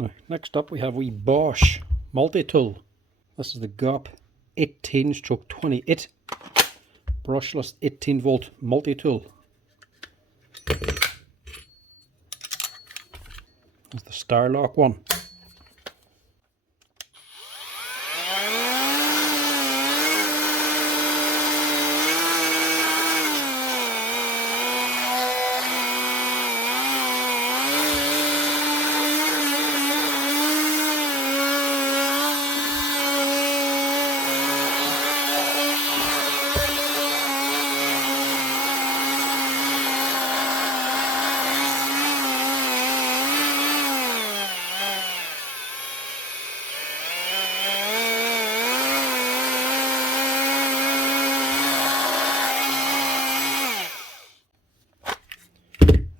Now, next up we have wee Bosch multi-tool. This is the GOP 18/28 brushless 18V multi-tool. That's the Starlock one.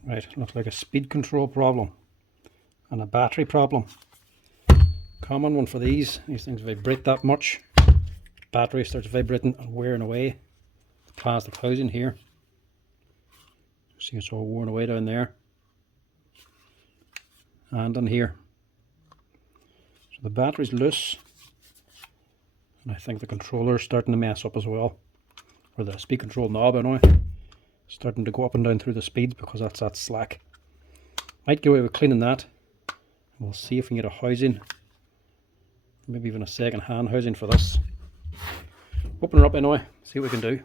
Right, looks like a speed control problem and a battery problem. Common one for these things vibrate that much. Battery starts vibrating and wearing away the plastic housing here. See, it's all worn away down there and in here. So the battery's loose, and I think the controller's starting to mess up as well, or the speed control knob anyway, starting to go up and down through the speeds because that's that slack. Might get away with cleaning that. We'll see if we can get a housing, maybe even a second hand housing for this. Open her up anyway, see what we can do.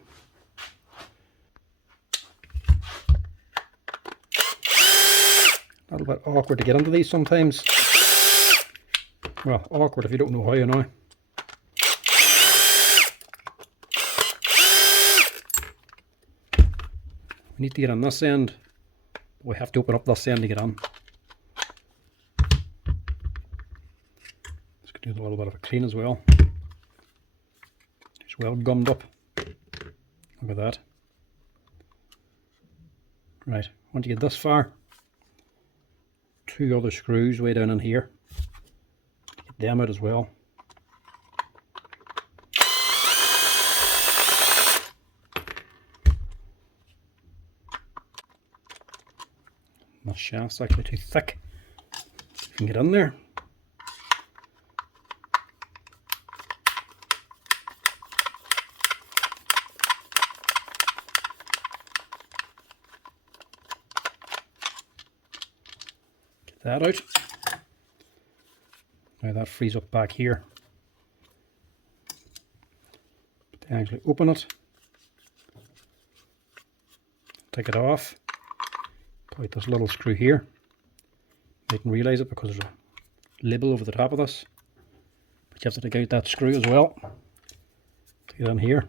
A little bit awkward to get into these sometimes. Well, awkward if you don't know how, you know. We need to get on this end. We have to open up this end to get on. Just gonna do a little bit of a clean as well. It's well gummed up. Look at that. Right, once you get this far, two other screws way down in here. Get them out as well. The shaft's actually too thick. You can get in there. Get that out. Now that frees up back here. To actually open it. Take it off. Put this little screw here. You didn't realise it because there's a label over the top of this. But you have to take out that screw as well to get in here.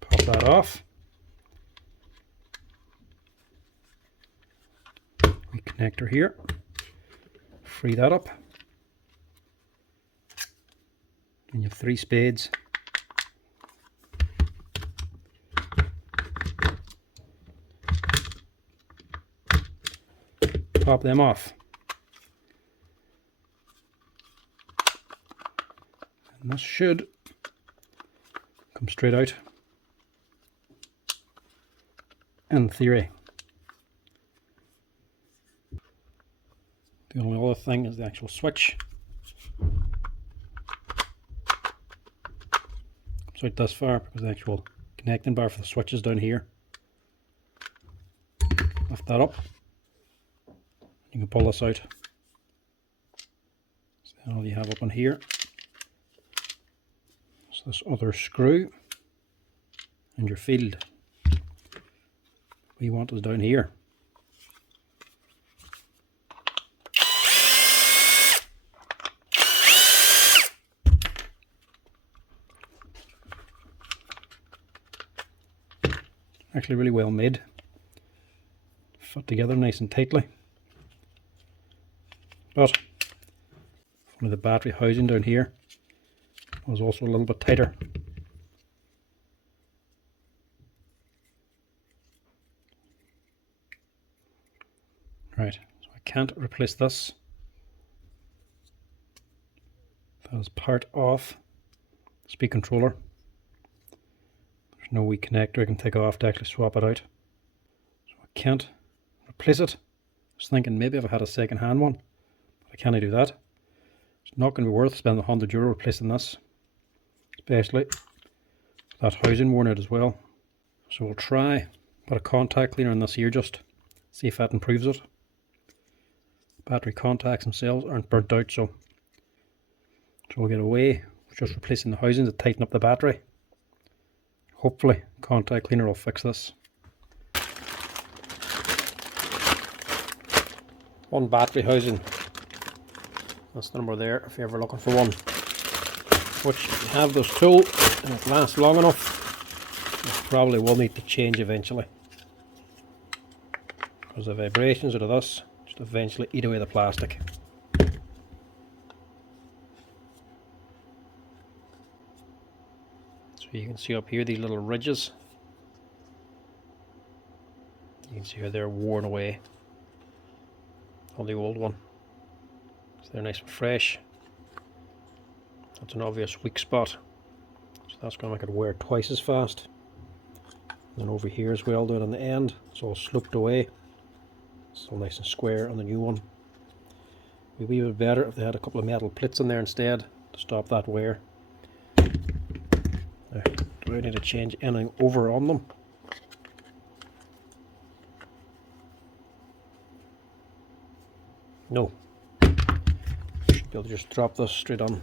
Pop that off. We connector here. Free that up, and you have 3 spades. Pop them off, and this should come straight out in theory. The only other thing is the actual switch. Comes out this far because the actual connecting bar for the switch is down here. Lift that up. You can pull this out. So then all you have up in here is this other screw and your field. What you want is down here. Actually really well made, fit together nice and tightly, but only the battery housing down here was also a little bit tighter. Right, so I can't replace this. That is part of the speed controller. There's no wee connector I can take off to actually swap it out. So I can't replace it. I was thinking maybe if I had a second hand one, but I can't do that. It's not going to be worth spending €100 replacing this, especially with that housing worn out as well. So we'll try put a contact cleaner in this here, just see if that improves it. Battery contacts themselves aren't burnt out, so we'll get away with just replacing the housing to tighten up the battery. Hopefully contact cleaner will fix this. One battery housing, that's the number there if you're ever looking for one. Which, if you have this tool and it lasts long enough, you probably will need to change eventually, because the vibrations out of this just eventually eat away the plastic. So you can see up here these little ridges. You can see how they're worn away on the old one. So they're nice and fresh. That's an obvious weak spot. So that's going to make it wear twice as fast. And then over here as well, down on the end, it's all sloped away. Still nice and square on the new one. It would be a bit better if they had a couple of metal plates in there instead to stop that wear. Now, do I need to change anything over on them? No. Should be able to just drop this straight on.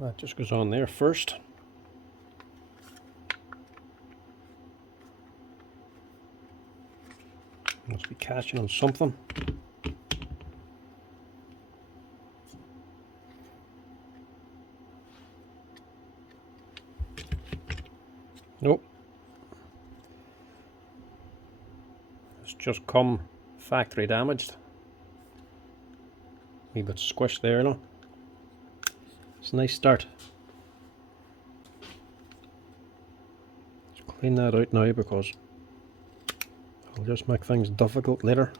That just goes on there first. Must be catching on something. Nope. It's just come factory damaged. A wee bit squished there, no? It's a nice start. Let's clean that out now, because it'll just make things difficult later.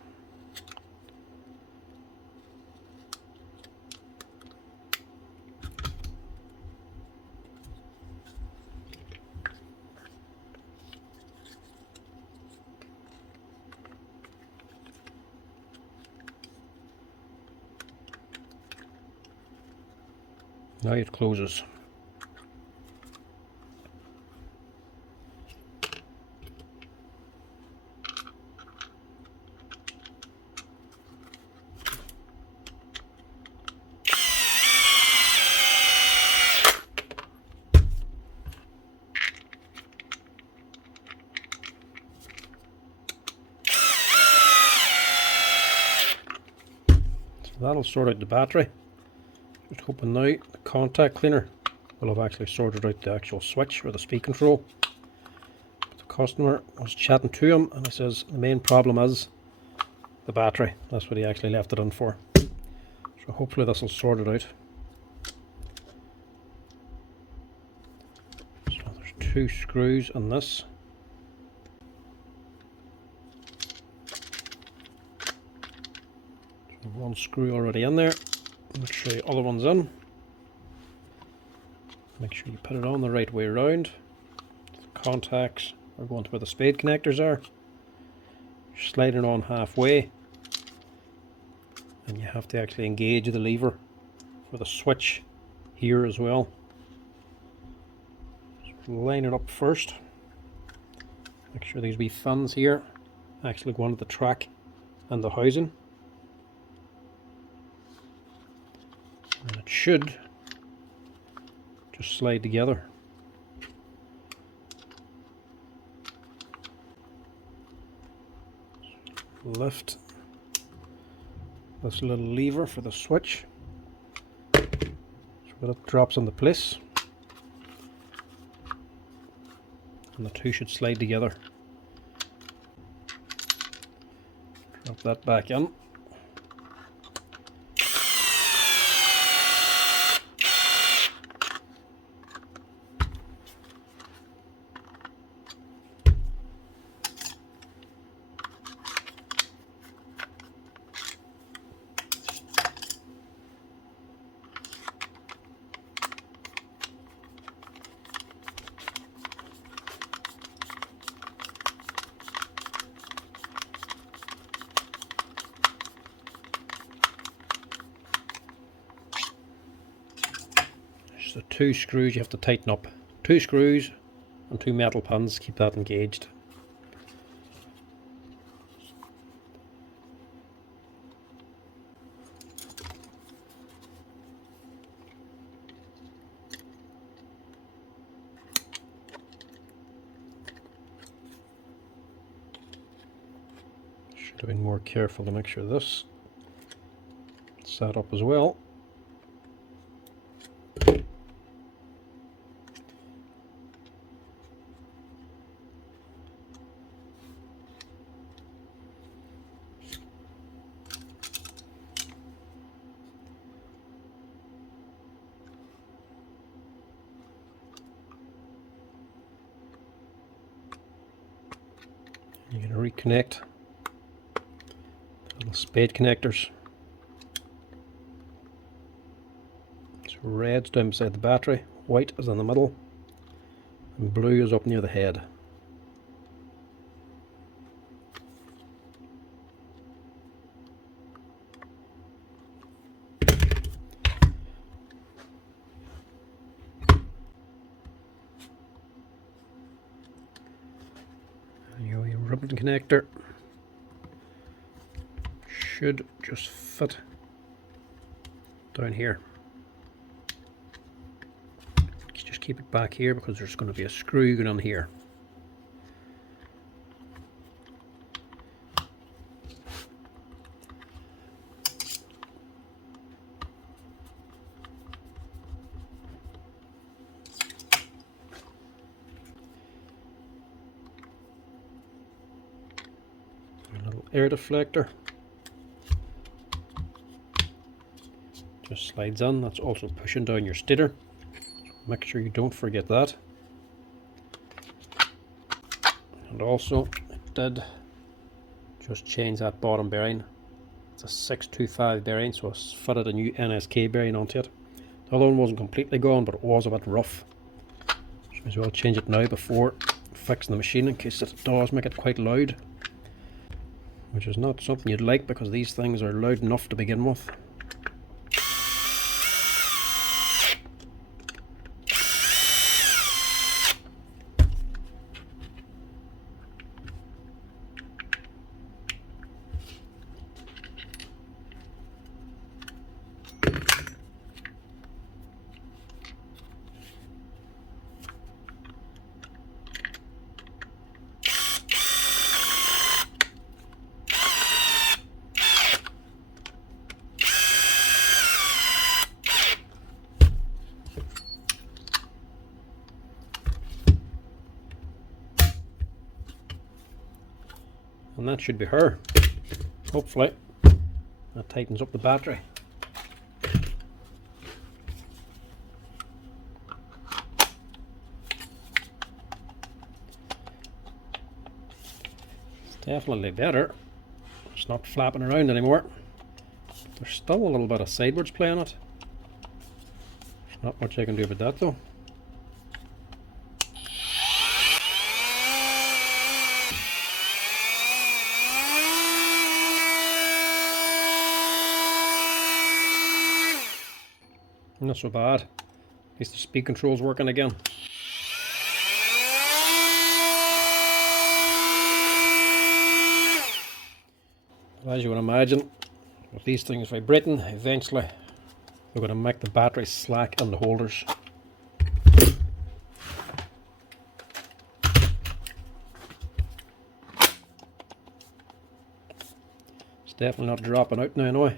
Now it closes. So that'll sort out the battery. Just hoping now the contact cleaner will have actually sorted out the actual switch or the speed control. But the customer was chatting to him and he says the main problem is the battery. That's what he actually left it in for. So hopefully this will sort it out. So there's 2 screws in this. So 1 screw already in there. Make sure the other one's in. Make sure you put it on the right way around. The contacts are going to where the spade connectors are. You're sliding on halfway, and you have to actually engage the lever for the switch here as well. So line it up first. Make sure these wee fins here actually go onto the track and the housing. And it should just slide together. lift this little lever for the switch so that it drops into place, and the two should slide together. Drop that back in. The two screws you have to tighten up. 2 screws and 2 metal pins, keep that engaged. Should have been more careful to make sure this is set up as well. You're going to reconnect the little spade connectors. So red's down beside the battery, white is in the middle, and blue is up near the head. Your ribbon connector should just fit down here. Just keep it back here because there's going to be a screw going on here. A little air deflector just slides in. That's also pushing down your stator. Make sure you don't forget that. And also, it did just change that bottom bearing. It's a 625 bearing, so I fitted a new NSK bearing onto it. The other one wasn't completely gone, but it was a bit rough. So I may as well change it now before fixing the machine, in case it does make it quite loud. Which is not something you'd like, because these things are loud enough to begin with. And that should be her. Hopefully that tightens up the battery. It's definitely better. It's not flapping around anymore. There's still a little bit of sidewards play on it. There's not much I can do about that though. Not so bad. At least the speed control's working again. As you would imagine, with these things vibrating, eventually they're going to make the battery slack in the holders. definitely not dropping out now.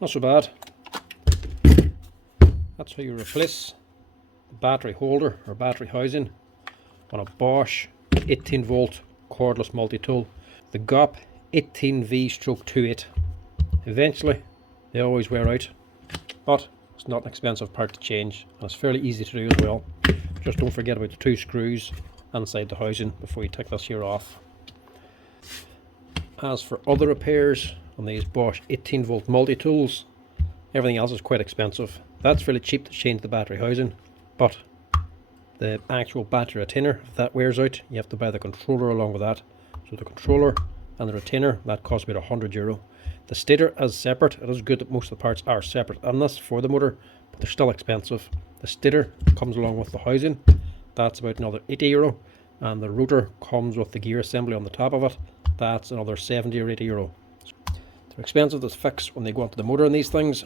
Not so bad. That's how you replace the battery holder or battery housing on a Bosch 18V cordless multi-tool. The GOP 18V-28. Eventually, they always wear out, but it's not an expensive part to change, and it's fairly easy to do as well. Just don't forget about the 2 screws inside the housing before you take this here off. As for other repairs on these Bosch 18V multi-tools, everything else is quite expensive. That's really cheap to change the battery housing, but the actual battery retainer, if that wears out, you have to buy the controller along with that. So the controller and the retainer, that costs about €100. The stator is separate. It is good that most of the parts are separate in this for the motor, but they're still expensive. The stator comes along with the housing, that's about another €80, and the rotor comes with the gear assembly on the top of it, that's another €70 or €80. They're expensive to fix when they go onto the motor in these things,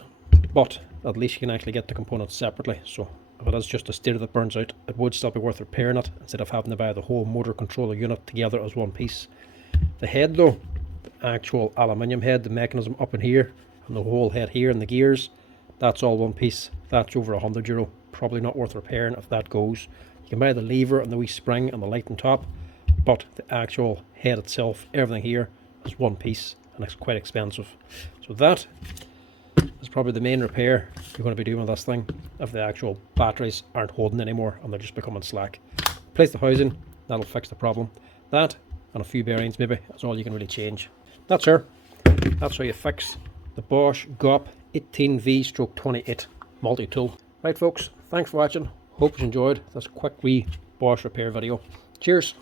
but at least you can actually get the components separately. So if it is just a stator that burns out, it would still be worth repairing it instead of having to buy the whole motor controller unit together as one piece. The head though, the actual aluminium head, the mechanism up in here, and the whole head here and the gears, that's all one piece. That's over €100. Probably not worth repairing if that goes. You can buy the lever and the wee spring and the light on top, but the actual head itself, everything here, is one piece, and it's quite expensive. So that is probably the main repair you're going to be doing with this thing if the actual batteries aren't holding anymore and they're just becoming slack. Replace the housing, that'll fix the problem. That and a few bearings maybe, that's all you can really change. That's how you fix the Bosch GOP 18V-28 multi-tool. Right folks, thanks for watching. Hope you enjoyed this quick wee Bosch repair video. Cheers.